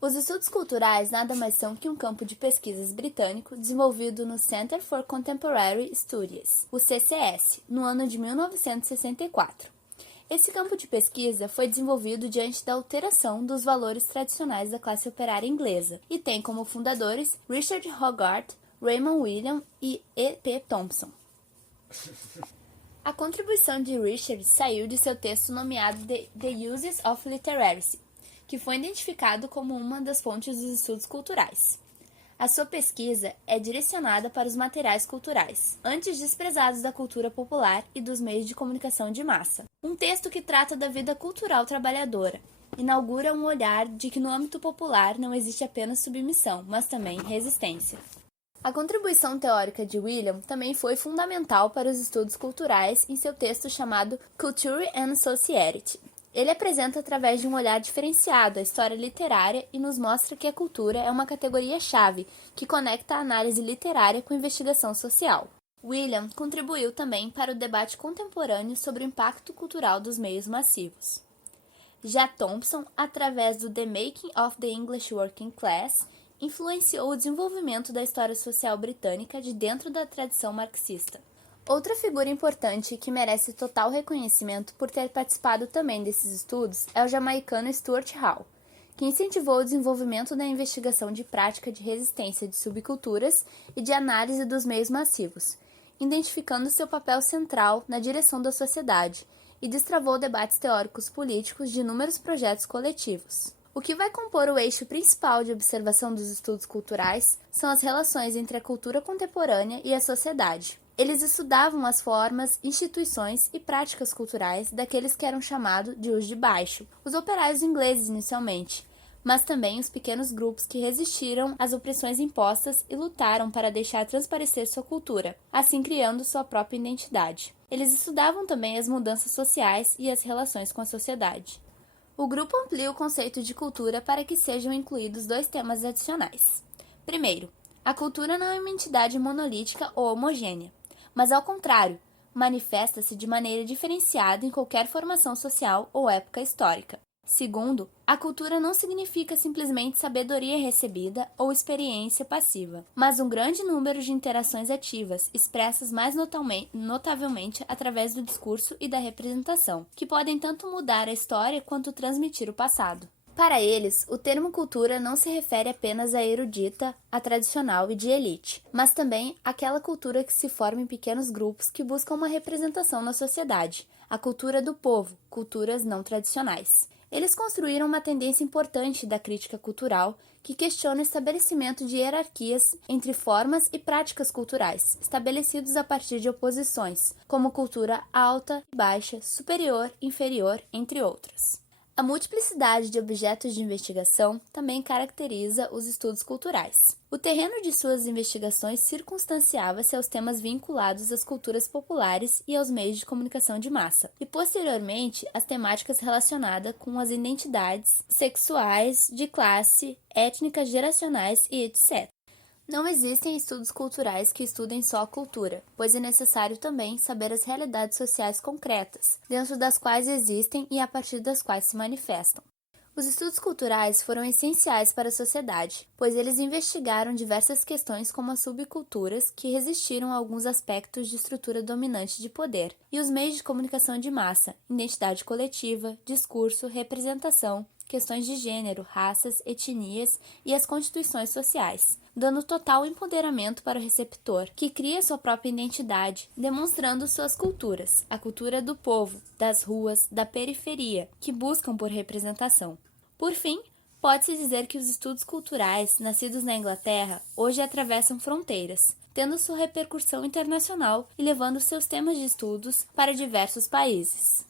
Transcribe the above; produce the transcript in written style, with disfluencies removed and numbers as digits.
Os estudos culturais nada mais são que um campo de pesquisas britânico desenvolvido no Center for Contemporary Studies, o CCS, no ano de 1964. Esse campo de pesquisa foi desenvolvido diante da alteração dos valores tradicionais da classe operária inglesa e tem como fundadores Richard Hogarth, Raymond William e E.P. Thompson. A contribuição de Richard saiu de seu texto nomeado The Uses of Literacy, que foi identificado como uma das fontes dos estudos culturais. A sua pesquisa é direcionada para os materiais culturais, antes desprezados da cultura popular e dos meios de comunicação de massa. Um texto que trata da vida cultural trabalhadora, inaugura um olhar de que no âmbito popular não existe apenas submissão, mas também resistência. A contribuição teórica de William também foi fundamental para os estudos culturais em seu texto chamado Culture and Society. Ele apresenta através de um olhar diferenciado a história literária e nos mostra que a cultura é uma categoria-chave que conecta a análise literária com a investigação social. William contribuiu também para o debate contemporâneo sobre o impacto cultural dos meios massivos. Já Thompson, através do The Making of the English Working Class, influenciou o desenvolvimento da história social britânica de dentro da tradição marxista. Outra figura importante que merece total reconhecimento por ter participado também desses estudos é o jamaicano Stuart Hall, que incentivou o desenvolvimento da investigação de prática de resistência de subculturas e de análise dos meios massivos, identificando seu papel central na direção da sociedade e destravou debates teóricos políticos de inúmeros projetos coletivos. O que vai compor o eixo principal de observação dos estudos culturais são as relações entre a cultura contemporânea e a sociedade. Eles estudavam as formas, instituições e práticas culturais daqueles que eram chamados de os de baixo, os operários ingleses inicialmente, mas também os pequenos grupos que resistiram às opressões impostas e lutaram para deixar transparecer sua cultura, assim criando sua própria identidade. Eles estudavam também as mudanças sociais e as relações com a sociedade. O grupo amplia o conceito de cultura para que sejam incluídos dois temas adicionais. Primeiro, a cultura não é uma entidade monolítica ou homogênea, mas ao contrário, manifesta-se de maneira diferenciada em qualquer formação social ou época histórica. Segundo, a cultura não significa simplesmente sabedoria recebida ou experiência passiva, mas um grande número de interações ativas, expressas mais notavelmente através do discurso e da representação, que podem tanto mudar a história quanto transmitir o passado. Para eles, o termo cultura não se refere apenas à erudita, à tradicional e de elite, mas também àquela cultura que se forma em pequenos grupos que buscam uma representação na sociedade, a cultura do povo, culturas não tradicionais. Eles construíram uma tendência importante da crítica cultural que questiona o estabelecimento de hierarquias entre formas e práticas culturais, estabelecidos a partir de oposições, como cultura alta, baixa, superior, inferior, entre outras. A multiplicidade de objetos de investigação também caracteriza os estudos culturais. O terreno de suas investigações circunstanciava-se aos temas vinculados às culturas populares e aos meios de comunicação de massa, e posteriormente às temáticas relacionadas com as identidades sexuais, de classe, étnicas, geracionais e etc. Não existem estudos culturais que estudem só a cultura, pois é necessário também saber as realidades sociais concretas, dentro das quais existem e a partir das quais se manifestam. Os estudos culturais foram essenciais para a sociedade, pois eles investigaram diversas questões como as subculturas que resistiram a alguns aspectos de estrutura dominante de poder, e os meios de comunicação de massa, identidade coletiva, discurso, representação, questões de gênero, raças, etnias e as constituições sociais, dando total empoderamento para o receptor, que cria sua própria identidade, demonstrando suas culturas, a cultura do povo, das ruas, da periferia, que buscam por representação. Por fim, pode-se dizer que os estudos culturais, nascidos na Inglaterra, hoje atravessam fronteiras, tendo sua repercussão internacional e levando seus temas de estudos para diversos países.